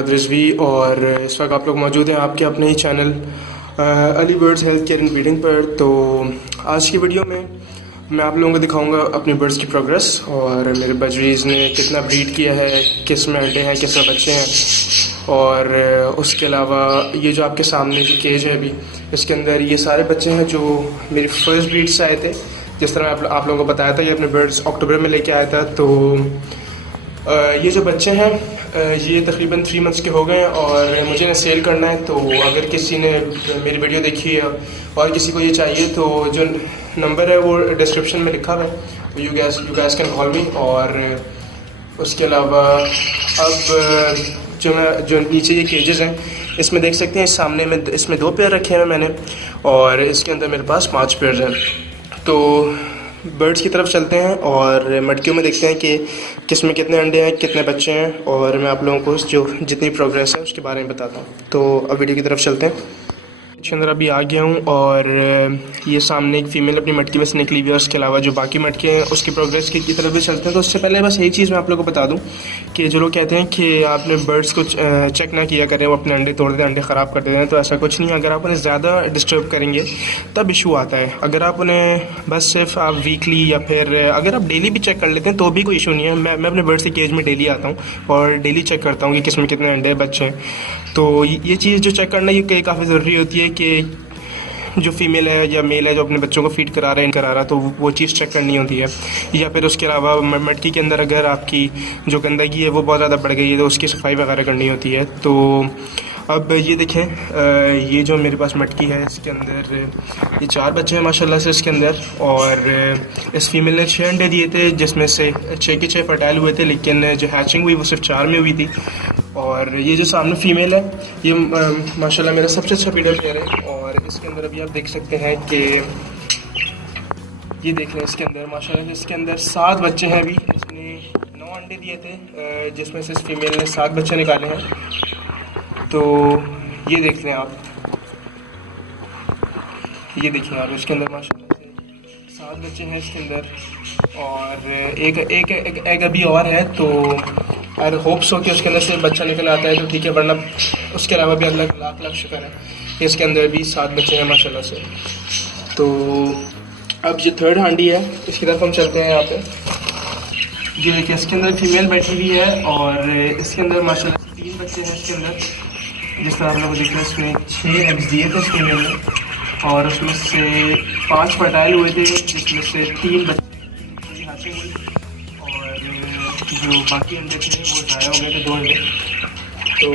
नाद रिजवी और इस वक्त आप लोग मौजूद हैं आपके अपने ही channel Ali birds health care and breeding पर। तो आज की वीडियो में मैं आप लोगों को दिखाऊंगा अपनी बर्ड्स की प्रोग्रेस और मेरे बजरीज़ ने कितना ब्रीड किया है, किस में अंडे हैं, किस में बच्चे हैं। और उसके अलावा ये जो आपके सामने जो केज है अभी, इसके अंदर ये सारे बच्चे हैं जो मेरी फर्स्ट ब्रीड से आए थे। जिस तरह मैं आप लोगों को बताया था, ये अपने बर्ड्स अक्टूबर में लेके आया था। तो ये जो बच्चे हैं ये तकरीबन 3 मंथ्स के हो गए हैं और मुझे इन्हें सेल करना है। तो अगर किसी ने मेरी वीडियो देखी है और किसी को ये चाहिए तो जो नंबर है वो डिस्क्रिप्शन में लिखा हुआ है, तो यू गैस कैन कॉल मी। और उसके अलावा अब जो नीचे ये केजेस हैं, इसमें देख सकते हैं सामने में इसमें 2 पेयर रखे हैं मैंने, और इसके अंदर मेरे पास 5 पेयर हैं। तो बर्ड्स की तरफ चलते हैं और मटकियों में देखते हैं कि किस में कितने अंडे हैं, कितने बच्चे हैं, और मैं आप लोगों को जो जितनी प्रोग्रेस है उसके बारे में बताता हूँ। तो अब वीडियो की तरफ चलते हैं। इसके अंदर अभी आ गया हूँ और ये सामने एक फ़ीमेल अपनी मटकी में से निकली हुई है। उसके अलावा जो बाकी मटके हैं उसकी प्रोग्रेस की तरफ भी चलते हैं। तो उससे पहले बस यही चीज़ मैं आप लोगों को बता दूँ कि जो लोग कहते हैं कि आपने बर्ड्स को चेक ना किया करें, वो अपने अंडे तोड़ देते हैं, अंडे ख़राब कर देते हैं, तो ऐसा कुछ नहीं है। अगर आप उन्हें ज़्यादा डिस्टर्ब करेंगे तब इशू आता है। अगर आप उन्हें बस सिर्फ आप वीकली या फिर अगर आप डेली भी चेक कर लेते हैं तो भी कोई इशू नहीं है। मैं अपने बर्ड्स के केज में डेली आता हूँ और डेली चेक करता हूँ कि किस में कितने अंडे बच्चे हैं। तो ये चीज़ जो चेक करना ये काफ़ी ज़रूरी होती है कि जो फीमेल है या मेल है जो अपने बच्चों को फीड करा रहा है तो वो चीज़ चेक करनी होती है। या फिर उसके अलावा मटकी के अंदर अगर आपकी जो गंदगी है वो बहुत ज़्यादा बढ़ गई है तो उसकी सफाई वगैरह करनी होती है। तो अब ये देखें, ये जो मेरे पास मटकी है इसके अंदर ये 4 बच्चे हैं माशाल्लाह से इसके अंदर। और इस फीमेल ने 6 अंडे दिए थे जिसमें से 6 के 6 फर्टाइल हुए थे, लेकिन जो हैचिंग हुई वो सिर्फ 4 में हुई थी। और ये जो सामने फीमेल है ये माशाल्लाह मेरा सबसे अच्छा फीडर पेयर है। और इसके अंदर अभी आप देख सकते हैं कि ये देख रहे हैं इसके अंदर माशाल्लाह से इसके अंदर 7 बच्चे हैं। अभी इसने 9 अंडे दिए थे जिसमें से इस फीमेल ने 7 बच्चे निकाले हैं। तो ये देख लें आप, ये देखिए आप इसके अंदर माशाल्लाह से 7 बच्चे हैं इसके अंदर। और एक एग अभी और है, तो आई होप सो कि उसके अंदर से बच्चा निकल आता है तो ठीक है, वरना उसके अलावा भी अल्लाह का लाख शुक्र है कि इसके अंदर भी 7 बच्चे हैं माशाल्लाह से। तो अब ये 3rd हांडी है, इसकी तरफ हम चलते हैं। यहाँ पे ये देखिए इसके अंदर फीमेल बैठी हुई है और इसके अंदर माशाल्लाह से 3 बच्चे हैं इसके अंदर। जिस तरह आप लोगों को दिख रहा है इसमें 6 एग्स दिए थे इस फीमेल ने और उसमें से 5 फर्टाइल हुए थे जिसमें से 3 बच्चे हासिल हुई और जो बाकी अंडे थे वो ज़ाया हो गए थे 2 अंडे। तो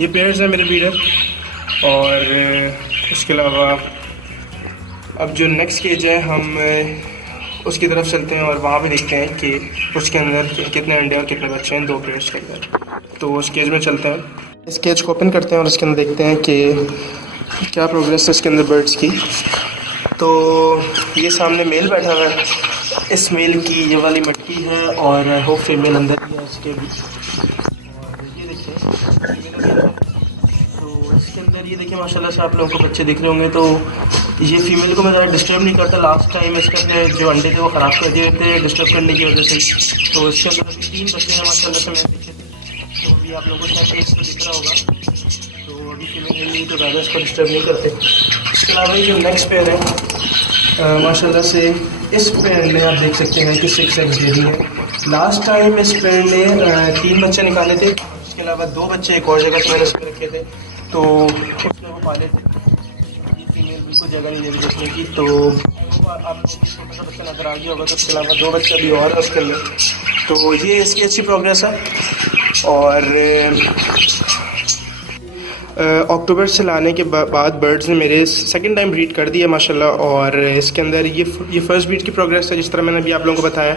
ये पेयर्स हैं मेरे ब्रीडर। और इसके अलावा अब जो नेक्स्ट केज है हम उसकी तरफ चलते हैं और वहाँ भी देखते हैं कि उसके अंदर कितने अंडे और कितने बच्चे हैं 2 पेयर्स के अंदर। तो उस केज में चलते हैं, इस केज को ओपन करते हैं और उसके अंदर देखते हैं कि क्या प्रोग्रेस है इसके अंदर बर्ड्स की। तो ये सामने मेल बैठा हुआ है, इस मेल की ये वाली मटकी है और होप फीमेल अंदर भी है इसके भी। और ये देखिए तो इसके अंदर ये देखिए माशाल्लाह से आप लोगों को बच्चे दिख रहे होंगे। तो ये फीमेल को मैं ज़्यादा डिस्टर्ब नहीं करता। लास्ट टाइम इसके अपने जो अंडे थे वो ख़राब कर दिए थे डिस्टर्ब करने की वजह से। तो इसके अंदर अभी 3 बच्चे हैं माशाल्लाह से मैं देखे। तो अभी आप लोगों को शायद एक तो दिख रहा होगा। तो अभी फीमेल नहीं तो ज़्यादा इसको डिस्टर्ब नहीं करते। इसके अलावा जो नेक्स्ट पेयर है माशाल्लाह से इस पेयर ने आप देख सकते हैं कि 6 एग्स दे दी है। लास्ट टाइम इस पेयर ने 3 बच्चे निकाले थे। उसके अलावा 2 बच्चे एक और जगह से मैंने उसमें रखे थे तो उसमें वो पाले थे। ये फीमेल बिल्कुल जगह नहीं दे रही देखने की। तो आपको छोटा सा बच्चा नजर आ गया होगा। तो उसके अलावा 2 बच्चे अभी और है उसके अंदर। तो ये इसकी अच्छी प्रोग्रेस है। और अक्टूबर से लाने के बाद बर्ड्स ने मेरे 2nd टाइम ब्रीड कर दिया माशाल्लाह। और इसके अंदर ये फर्स्ट ब्रीड की प्रोग्रेस है जिस तरह मैंने अभी आप लोगों को बताया।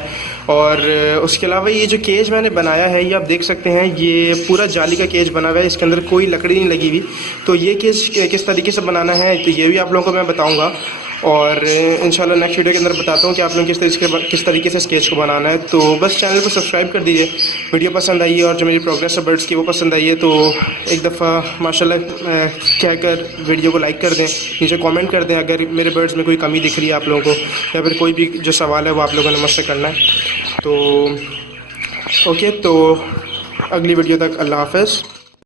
और उसके अलावा ये जो केज मैंने बनाया है ये आप देख सकते हैं, ये पूरा जाली का केज बना हुआ है, इसके अंदर कोई लकड़ी नहीं लगी हुई। तो ये केज किस तरीके से बनाना है तो ये भी आप लोगों को मैं बताऊँगा। और इंशाल्लाह नेक्स्ट वीडियो के अंदर बताता हूँ कि आप लोग किस तरीके से स्केच को बनाना है। तो बस चैनल को सब्सक्राइब कर दीजिए, वीडियो पसंद आई है और जो मेरी प्रोग्रेस है बर्ड्स की वो पसंद आई है तो एक दफ़ा माशाल्लाह कहकर वीडियो को लाइक कर दें, नीचे कमेंट कर दें अगर मेरे बर्ड्स में कोई कमी दिख रही है आप लोगों को, या फिर कोई भी जो सवाल है वो आप लोगों ने मुझसे करना है। तो ओके, तो अगली वीडियो तक अल्लाह हाफ़िज़।